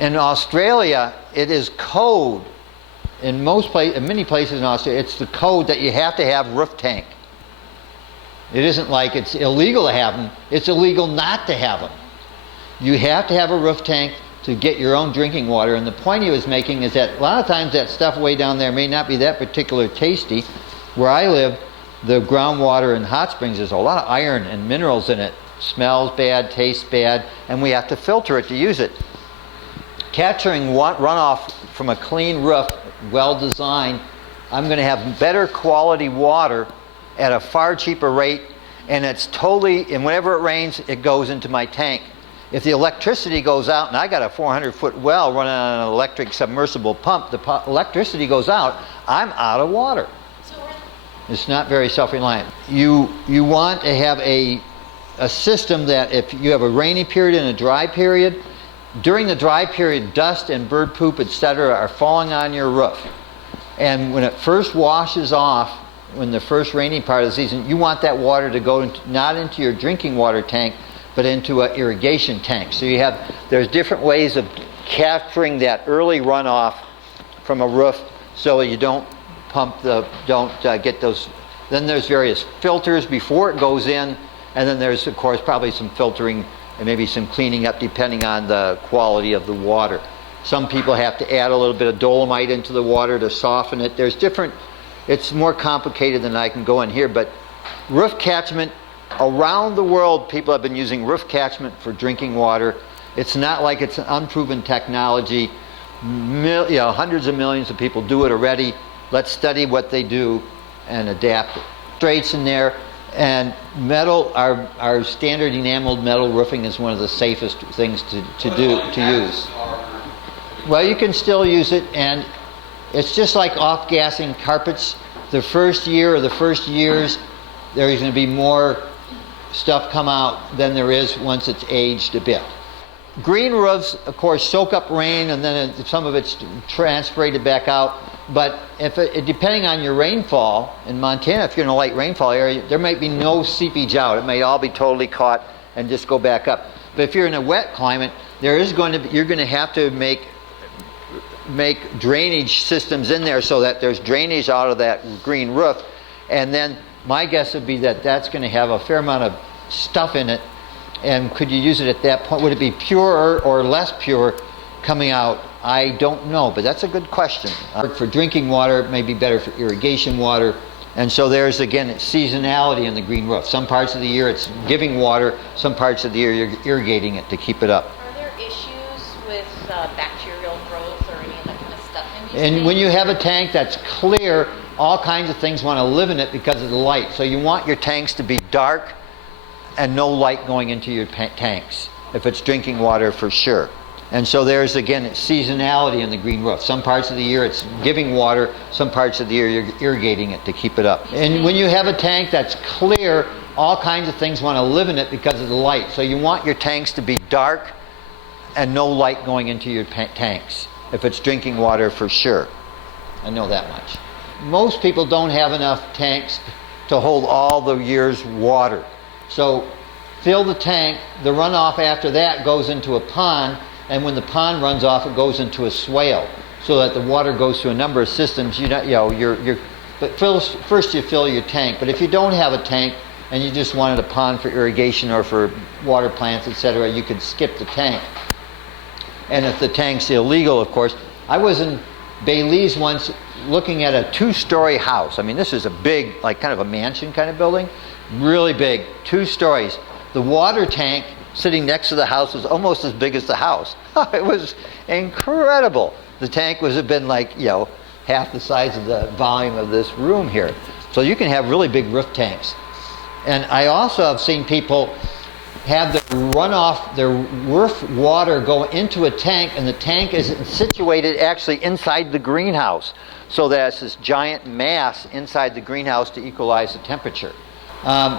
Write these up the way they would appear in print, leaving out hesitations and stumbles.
In Australia, it is code. In many places in Australia, it's the code that you have to have roof tank. It isn't like it's illegal to have them. It's illegal not to have them. You have to have a roof tank to get your own drinking water. And the point he was making is that a lot of times that stuff way down there may not be that particular tasty. Where I live, the groundwater in hot springs, there's a lot of iron and minerals in it. Smells bad, tastes bad, and we have to filter it to use it. Capturing runoff from a clean roof, well designed, I'm going to have better quality water at a far cheaper rate, and and whenever it rains, it goes into my tank. If the electricity goes out, and I got a 400-foot well running on an electric submersible pump, the electricity goes out, I'm out of water. It's not very self-reliant. You want to have a system that if you have a rainy period and a dry period, during the dry period, dust and bird poop, etc., are falling on your roof. And when it first washes off, when the first rainy part of the season, you want that water to go not into your drinking water tank, but into an irrigation tank. So there's different ways of capturing that early runoff from a roof so you don't get those. Then there's various filters before it goes in, and then there's, of course, probably some filtering and maybe some cleaning up depending on the quality of the water. Some people have to add a little bit of dolomite into the water to soften it. It's more complicated than I can go in here, but roof catchment, around the world, people have been using roof catchment for drinking water. It's not like it's an unproven technology. Hundreds of millions of people do it already. Let's study what they do and adapt it. Straits in there. And metal, our standard enameled metal roofing is one of the safest things to use. Well, you can still use it, and it's just like off-gassing carpets. The first year or the first years, there's going to be more stuff come out than there is once it's aged a bit. Green roofs, of course, soak up rain, and then some of it's transpirated back out. But depending on your rainfall, in Montana, if you're in a light rainfall area, there might be no seepage out. It may all be totally caught and just go back up. But if you're in a wet climate, you're going to have to make drainage systems in there so that there's drainage out of that green roof. And then my guess would be that that's going to have a fair amount of stuff in it. And could you use it at that point? Would it be purer or less pure coming out? I don't know, but that's a good question. For drinking water, it may be better for irrigation water. And so there's, again, seasonality in the green roof. Some parts of the year it's giving water, some parts of the year you're irrigating it to keep it up. Are there issues with bacterial growth or any of that kind of stuff in these And tanks? when you have a tank that's clear, all kinds of things want to live in it because of the light. So you want your tanks to be dark and no light going into your tanks, if it's drinking water for sure. And so there's, again, seasonality in the green roof. Some parts of the year it's giving water, some parts of the year you're irrigating it to keep it up. And when you have a tank that's clear, all kinds of things want to live in it because of the light. So you want your tanks to be dark and no light going into your tanks, if it's drinking water for sure. I know that much. Most people don't have enough tanks to hold all the year's water. So fill the tank, the runoff after that goes into a pond, and when the pond runs off, it goes into a swale, so that the water goes through a number of systems. But first you fill your tank. But if you don't have a tank and you just wanted a pond for irrigation or for water plants, etc., you could skip the tank. And if the tank's illegal, of course. I was in Belize once looking at a 2-story house. I mean, this is a big, like kind of a mansion kind of building, really big, 2 stories. The water tank sitting next to the house was almost as big as the house. It was incredible. The tank would have been like, half the size of the volume of this room here. So you can have really big roof tanks. And I also have seen people have their roof water go into a tank, and the tank is situated actually inside the greenhouse, so that it's this giant mass inside the greenhouse to equalize the temperature.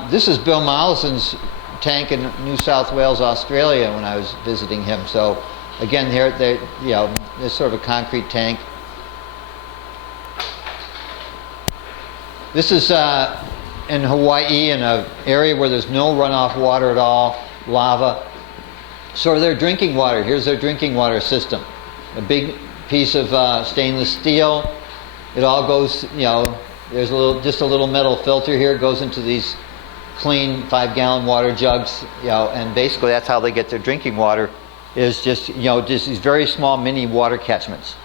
This is Bill Mollison's tank in New South Wales, Australia, when I was visiting him. So again, there's sort of a concrete tank. This is in Hawaii, in an area where there's no runoff water at all, lava. So their drinking water, here's their drinking water system. A big piece of stainless steel. It all goes, there's just a little metal filter here. It goes into these clean 5-gallon water jugs, and basically that's how they get their drinking water, is just these very small mini water catchments.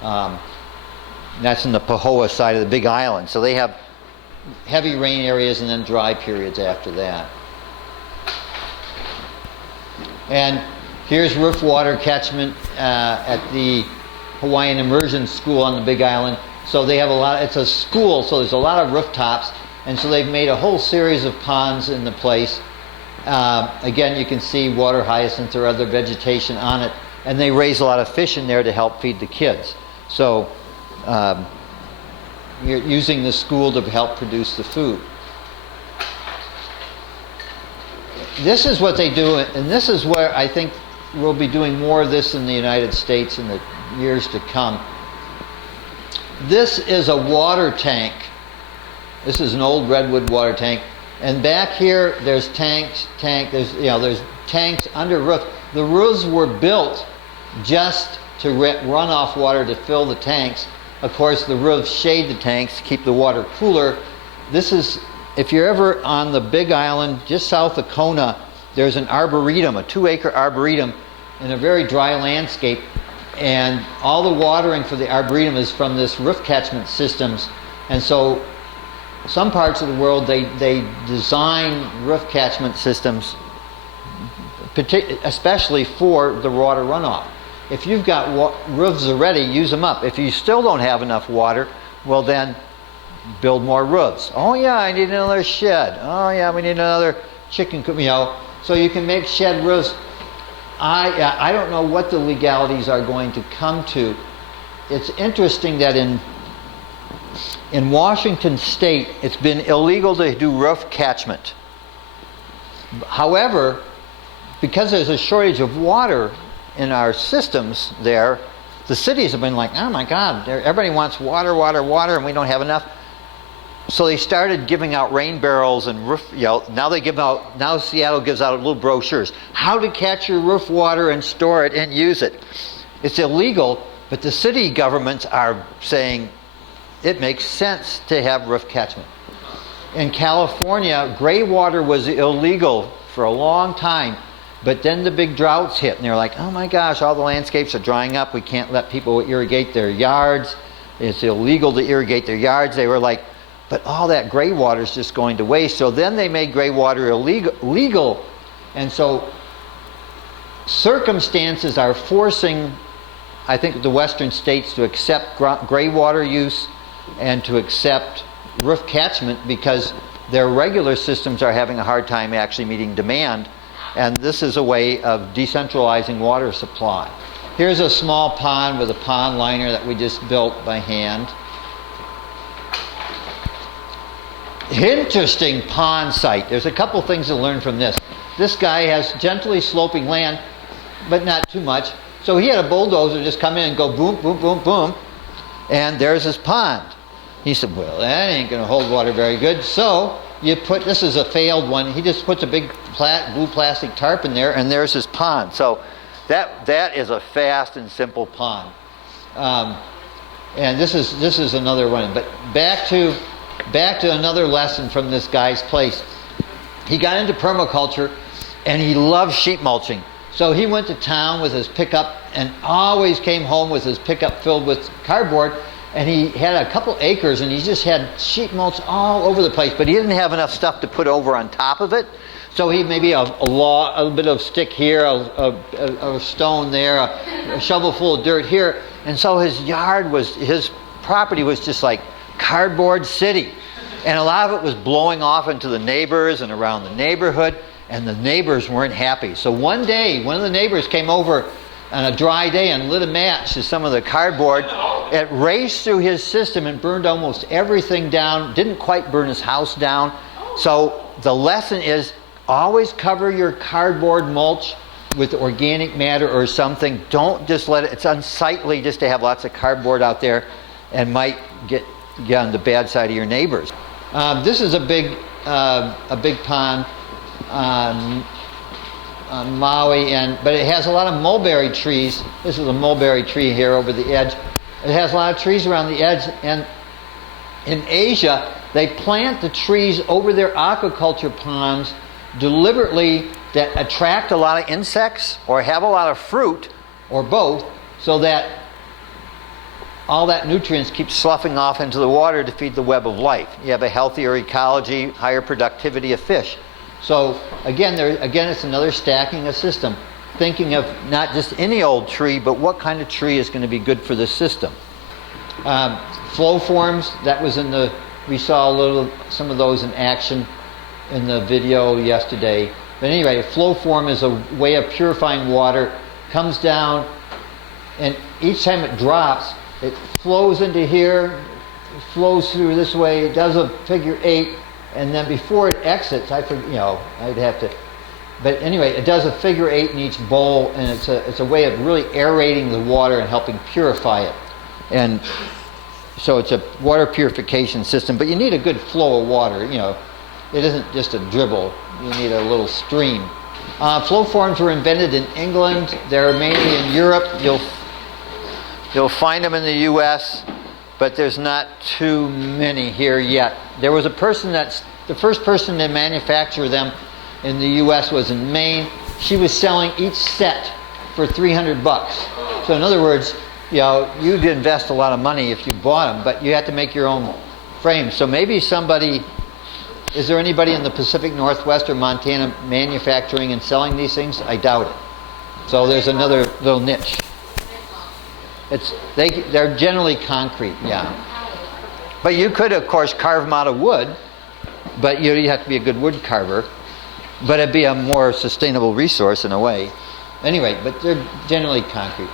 That's in the Pahoa side of the Big Island. So they have heavy rain areas and then dry periods after that. And here's roof water catchment at the Hawaiian Immersion School on the Big Island. So they have it's a school, so there's a lot of rooftops, and so they've made a whole series of ponds in the place. Again, you can see water hyacinth or other vegetation on it, and they raise a lot of fish in there to help feed the kids. So you're using the school to help produce the food. This is what they do, and this is where I think we'll be doing more of this in the United States in the years to come. This is a water tank. This is an old redwood water tank, and back here there's tanks under roof. The roofs were built just to run off water to fill the tanks. Of course, the roofs shade the tanks to keep the water cooler. This is, if you're ever on the Big Island, just south of Kona, there's an arboretum, a 2-acre arboretum in a very dry landscape, and all the watering for the arboretum is from this roof catchment systems. And so some parts of the world, they design roof catchment systems especially for the water runoff. If you've got roofs already, use them up. If you still don't have enough water, well then build more roofs. Oh yeah, I need another shed. Oh yeah, we need another chicken coop, so you can make shed roofs. I don't know what the legalities are going to come to. It's interesting that in Washington State, it's been illegal to do roof catchment. However, because there's a shortage of water in our systems there, the cities have been like, oh my God, everybody wants water, water, water, and we don't have enough. So they started giving out rain barrels and roof, now Seattle gives out little brochures. How to catch your roof water and store it and use it. It's illegal, but the city governments are saying it makes sense to have roof catchment. In California, gray water was illegal for a long time, but then the big droughts hit, and they're like, oh my gosh, all the landscapes are drying up. We can't let people irrigate their yards. It's illegal to irrigate their yards. They were like, but all that gray water is just going to waste. So then they made gray water illegal. And so circumstances are forcing, I think, the western states to accept gray water use and to accept roof catchment because their regular systems are having a hard time actually meeting demand. And this is a way of decentralizing water supply. Here's a small pond with a pond liner that we just built by hand. Interesting pond site. There's a couple things to learn from this. This guy has gently sloping land, but not too much. So he had a bulldozer just come in and go boom, boom, boom, boom, and there's his pond. He said, well, that ain't going to hold water very good. So this is a failed one. He just puts a big blue plastic tarp in there, and there's his pond. So that is a fast and simple pond. And this is another one. But back to another lesson from this guy's place. He got into permaculture, and he loved sheet mulching. So he went to town with his pickup and always came home with his pickup filled with cardboard. And he had a couple acres, and he just had sheet mulch all over the place. But he didn't have enough stuff to put over on top of it. So he maybe a bit of stick here, a stone there, a shovel full of dirt here. And so his property was just like cardboard city. And a lot of it was blowing off into the neighbors and around the neighborhood. And the neighbors weren't happy. So one day, one of the neighbors came over on a dry day and lit a match to some of the cardboard. It raced through his system and burned almost everything down. Didn't quite burn his house down. So the lesson is always cover your cardboard mulch with organic matter or something. Don't just let it, it's unsightly just to have lots of cardboard out there and might get on the bad side of your neighbors. This is a big pond. on Maui, but it has a lot of mulberry trees. This is a mulberry tree here over the edge. It has a lot of trees around the edge, and in Asia, they plant the trees over their aquaculture ponds deliberately that attract a lot of insects or have a lot of fruit or both, so that all that nutrients keep sloughing off into the water to feed the web of life. You have a healthier ecology, higher productivity of fish. So again, it's another stacking a system, thinking of not just any old tree, but what kind of tree is going to be good for the system. Flow forms, that was we saw some of those in action in the video yesterday. But anyway, a flow form is a way of purifying water, comes down, and each time it drops, it flows into here, it flows through this way, it does a figure 8, and then before it exits, I'd have to, but anyway, it does a figure 8 in each bowl, and it's a way of really aerating the water and helping purify it. And so it's a water purification system, but you need a good flow of water, It isn't just a dribble, you need a little stream. Flow forms were invented in England, they're mainly in Europe. You'll find them in the US, but there's not too many here yet. There was the first person to manufacture them in the US was in Maine. She was selling each set for $300. So in other words, you'd invest a lot of money if you bought them, but you have to make your own frames. So maybe is there anybody in the Pacific Northwest or Montana manufacturing and selling these things? I doubt it. So there's another little niche. They're generally concrete, yeah. But you could, of course, carve them out of wood, but you have to be a good wood carver. But it'd be a more sustainable resource in a way. Anyway, but they're generally concrete.